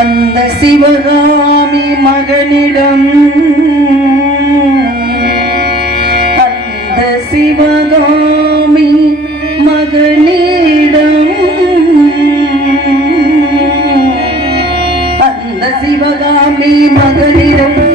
அந்த சிவகாமி மகனிடம். அந்த சிவகாமி மகனிடம். அந்த சிவகாமி மகனிடம்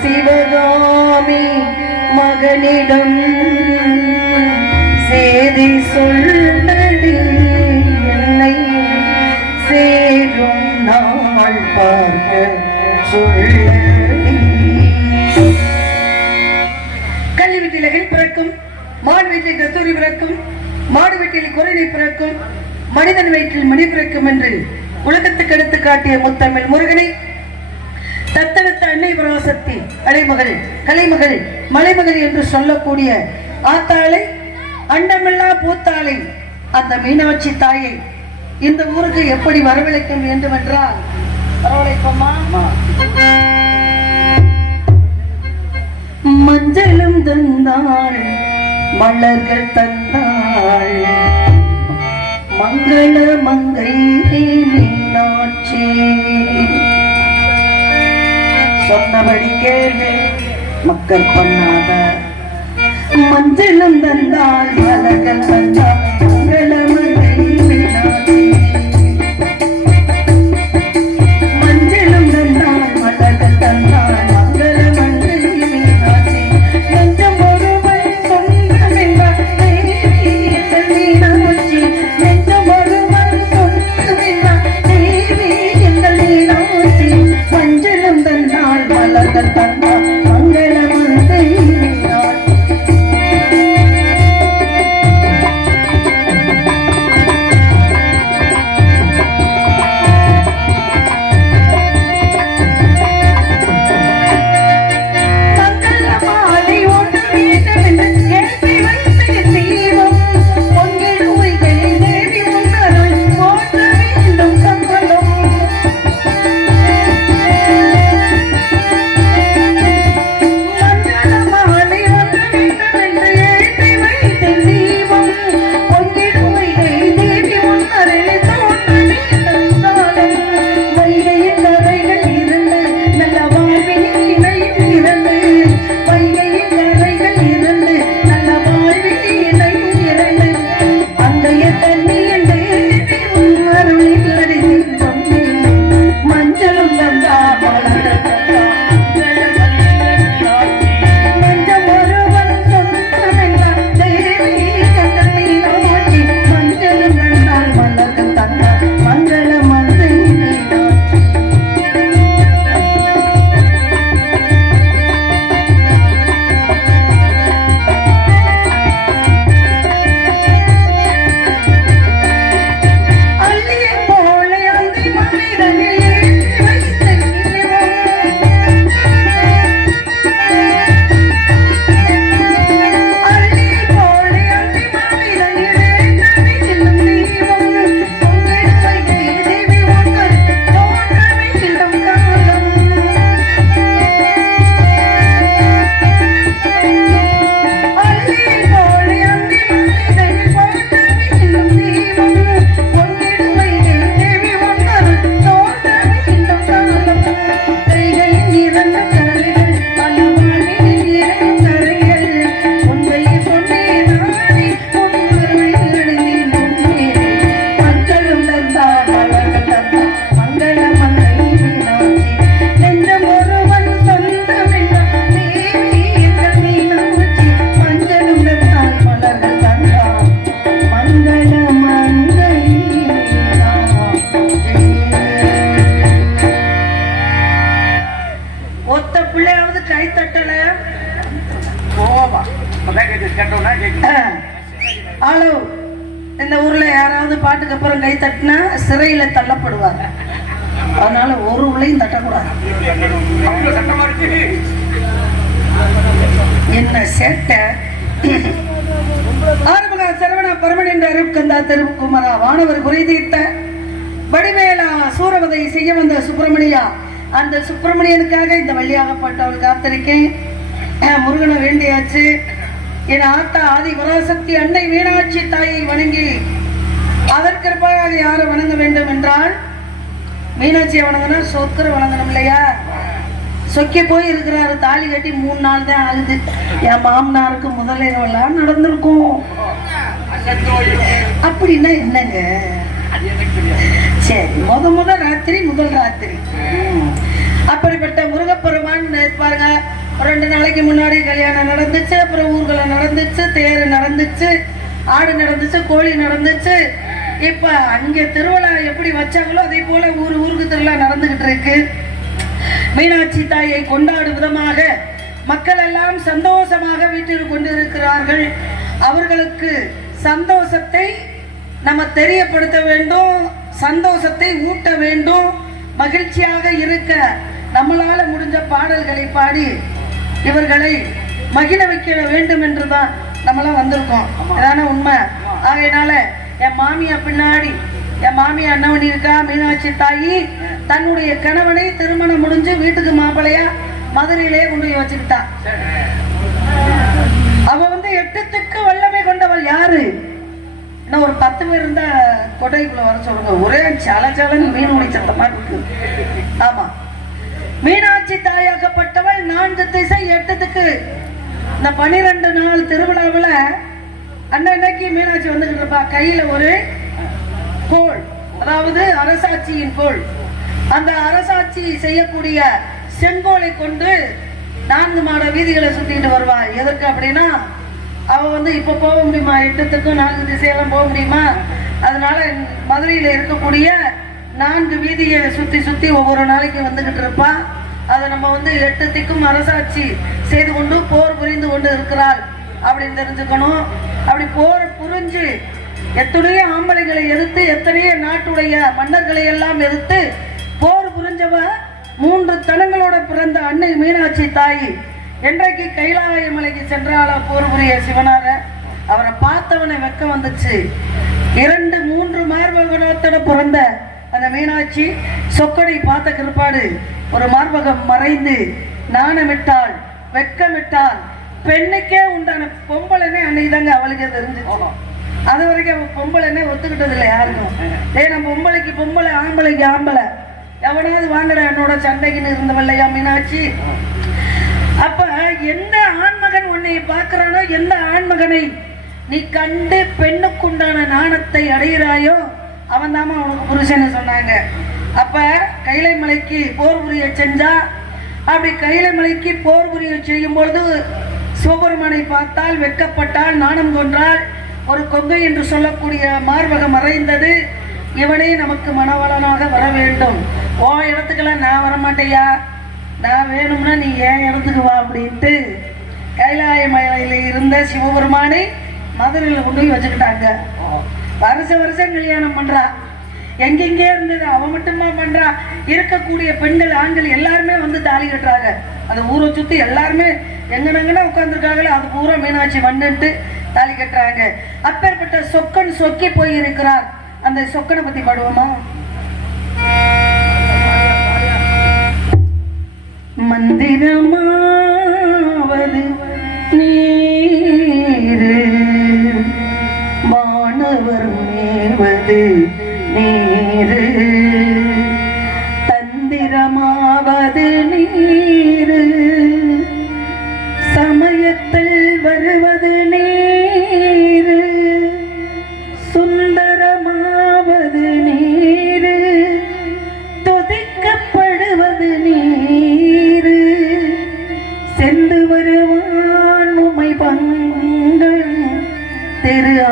சிவகாமி மகனிடம் சேதி சொல்லடி என்னை சேரும் நாள் பார்க்க சொல்லடி பிறக்கும் மாடு வீட்டில் கஸ்தூரி பிறக்கும் மாடு வீட்டில் குரணி பிறக்கும் மனிதன் வயிற்றில் மணி பிறக்கும் என்று உலகத்துக்கு எடுத்து காட்டிய முத்தமிழ் முருகனை தத்தடுத்த அன்னை பராசக்தி அலைமகள் கலைமகள் மலைமகள் என்று சொல்லக்கூடிய ஆத்தாளை அண்டமில்லா பூத்தாளை அந்த மீனாட்சி தாயை இந்த ஊருக்கு எப்படி வரவழைக்க வேண்டும் என்றால் மஞ்சளும் தந்தாள் மலர்கள் தந்தாள். மங்கள மங்கை மக்கள் பண்ணாத மஞ்சளும் தந்தாள் மலர்கள் தந்தாள் தள்ளப்படுவாங்க. அதனால ஒரு உள்ளையும் தட்டக்கூடாது. என்ன சேட்டை? ஆறுமுக சரவண பரமன் என்ற அருட்கந்தா திருக்குமரா வானவர் குறை தீர்த்த வடிவேலா சூரவதை செய்ய வந்த சுப்பிரமணியா. அந்த சுப்பிரமணியனுக்காக இந்த வழியாகப்பட்டவள் காத்திருக்கேன். முருகனை வேண்டியாச்சு. என் ஆத்தா ஆதி பராசக்தி அன்னை மீனாட்சி தாயை வணங்கி முதலாவது யாரை வணங்க வேண்டும் என்றால் மீனாட்சியை வணங்கணும் சொக்கரை வணங்கணும் இல்லையா? சொக்கி போய் இருக்கிறாரு தாலி கட்டி மூணு நாள் தான் ஆகுது. என் மாமனாருக்கு முதல் நடந்திருக்கும். அப்படின்னா என்னங்க? சரி முத முத ராத்திரி முதல் ராத்திரி. அப்படிப்பட்ட முருகப்பெருமான் பாருங்க. ரெண்டு நாளைக்கு முன்னாடி கல்யாணம் நடந்துச்சு அப்புறம் ஊர்களை நடந்துச்சு தேர் நடந்துச்சு ஆடு நடந்துச்சு கோழி நடந்துச்சு. இப்ப அங்க திருவிழா எப்படி வச்சாங்களோ அதே போல ஊர் ஊருக்கு திருவிழா நடந்துகிட்டு இருக்கு. மீனாட்சி தாயை கொண்டாடும் விதமாக மக்கள் எல்லாம் சந்தோஷமாக வீட்டில் கொண்டிருக்கிறார்கள். அவர்களுக்கு சந்தோஷத்தை நம்ம தெரியப்படுத்த வேண்டும் சந்தோஷத்தை ஊட்ட வேண்டும். மகிழ்ச்சியாக இருக்க நம்மளால முடிஞ்ச பாடல்களை பாடி இவர்களை மகிழ வைக்க வேண்டும் என்றுதான் நம்மளாம் வந்திருக்கோம். அதான உண்மை. ஆகையினால என் மாமியா பின்னாடி என் மாமியா அண்ணவன் இருக்கா மீனாட்சி தாயி தன்னுடைய கணவனை திருமணம் முடிஞ்சு வீட்டுக்கு மாப்பிளையா மதுரையிலே கொண்டு போய் வச்சுக்கிட்டா. அவ வந்து எட்டுத்துக்கு வல்லமை கொண்டவள் யாரு? இன்னும் ஒரு பத்து பேர் இருந்தா கொடைக்குள்ள வர சொல்லுங்க. ஒரே சலச்சலன் மீன் ஒளி மாதிரி இருக்கு. ஆமா. மீனாட்சி தாயாகப்பட்டவள் நான்கு திசை எட்டத்துக்கு. இந்த பனிரெண்டு நாள் திருவிழாவில் அன்னன்னைக்கு மீனாட்சி வந்துகிட்டு இருப்பா கையில ஒரு கோள் அதாவது அரசாட்சியின் கோள் அந்த அரசாட்சி செய்யக்கூடிய செங்கோலை கொண்டு நான்கு மாட வீதிகளை சுத்திட்டு வருவா எதற்கு அப்படின்னா அவ வந்து இப்ப போக முடியுமா? எட்டத்துக்கும் நான்கு திசையெல்லாம் போக முடியுமா? அதனால மதுரையில இருக்கக்கூடிய நான்கு வீதியை சுத்தி சுத்தி ஒவ்வொரு நாளைக்கு வந்துகிட்டு இருப்பா. அதை நம்ம வந்து எட்டு திக்கும் அரசாட்சி செய்து கொண்டு போர் புரிந்து கொண்டு இருக்கிறாள் அப்படின்னு தெரிஞ்சுக்கணும். அப்படி போர் புரிஞ்சு எத்தனையோ ஆம்பளைகளை எதிர்த்து எத்தனையோ நாட்டுடைய மன்னர்களை எல்லாம் எதிர்த்து போர் புரிஞ்சவ மூன்று தனங்களோட பிறந்த அன்னை மீனாட்சி தாய் என்றைக்கு கைலாய மலைக்கு சென்றால போர் புரிய சிவனார அவரை பார்த்தவனை வெக்க வந்துச்சு. இரண்டு மூன்று மார்பகத்தோட பிறந்த அந்த மீனாட்சி சொக்கனை பார்த்த கிருப்பாடு ஒரு மார்பகம் மறைந்து நாணமிட்டாள் வெக்கமிட்டாள். பெண்ணுக்கே உண்டான பொம்பளைனே அன்னைக்கு தாங்க அவளுக்கு தெரிஞ்சிச்சு. அது வரைக்கும் அவன் பொம்பளைன்னே ஒத்துக்கிட்டது இல்லை யாருக்கும் ஏய் நம்ம பொம்பளைக்கு பொம்பளை ஆம்பளைக்கு ஆம்பளை. எவனாவது வாங்கடா என்னோட சண்டைக்குன்னு இருந்தவல்லையா மீனாட்சி? அப்ப எந்த ஆண்மகன் உன்னை பார்க்கறானோ எந்த ஆண்மகனை நீ கண்டு பெண்ணுக்குண்டான நாணத்தை அடைகிறாயோ அவன் தாமா உனக்கு புருஷன்னு சொன்னாங்க. அப்ப கைலை மலைக்கு போர் புரிய செஞ்சா அப்படி கைலை மலைக்கு போர் புரிய செய்யும் பொழுது சிவபெருமானை பார்த்தால் வெட்கப்பட்டால் நாணம் கொன்றால் ஒரு கொங்கை என்று சொல்லக்கூடிய மார்பகம் மறைந்தது. இவனே நமக்கு மனவளனாக வர வேண்டும். ஓ இடத்துக்கெல்லாம் நான் வரமாட்டேயா? நான் வேணும்னா நீ ஏன் இடத்துக்கு வா அப்படின்ட்டு கைலாய மலையில இருந்த சிவபெருமானை மதுரையில் கொண்டு போய் வச்சுக்கிட்டாங்க. வருஷ வருஷம் கல்யாணம் பண்றா. எங்கெங்கே இருந்தது? அவ மட்டுமா பண்றா? இருக்கக்கூடிய பெண்கள் ஆண்கள் எல்லாருமே வந்து தாலி கட்டுறாங்க. அந்த ஊரை சுத்தி எல்லாருமே எங்கனங்கன்னா உட்காந்துருக்காங்களோ அது பூரா மீனாட்சி வந்துட்டு தாலி கட்டுறாங்க. அப்பேற்பட்ட சொக்கன் சொக்கி போய் இருக்கிறார் அந்த சொக்கனை பத்தி பாடுவோமா? மந்திரமாவது நீரு மாணவர் மேவது நீரு. தந்திரமாவது நீரு. சமயத்தில் வருவது நீரு. சுந்தரமாவது நீரு. துதிக்கப்படுவது நீரு. சென்று வருவான் உமை பங்கன் திரு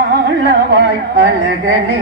ஆளவாய் அழகனே